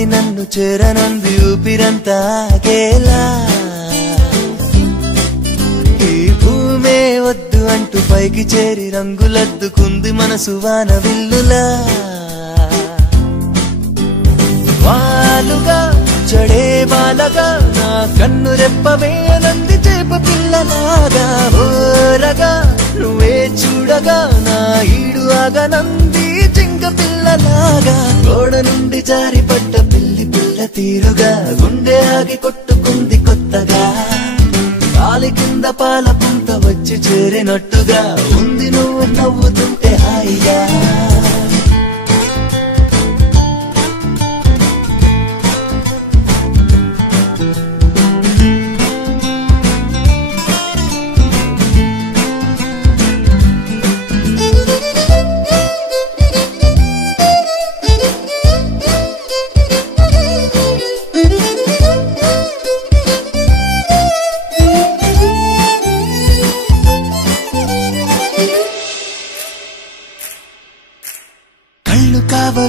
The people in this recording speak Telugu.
గాని నన్ను చేరనంది ఊపిరంతా ఆగేలా ఈ భూమే వద్దు అంటూ పైకి చేరి రంగులద్దుకుంది మనసు వాన విల్లులా వాలుగా చడే బాలగా నా కన్ను రెప్పవేయనంది చేప పిల్లలాగా ఓరగా నువ్వే చూడగా నా ఈడు ఆగనంది జింక పిల్లలాగా గోడ నుండి జారి పడ్డ పిల్లి పిల్ల తీరుగా గుండె ఆగి కొట్టుకుంది కొత్తగా కాలి కింద పాల పుంత వచ్చి చేరినట్టుగా ఉంది నువ్వు నవ్వుతూ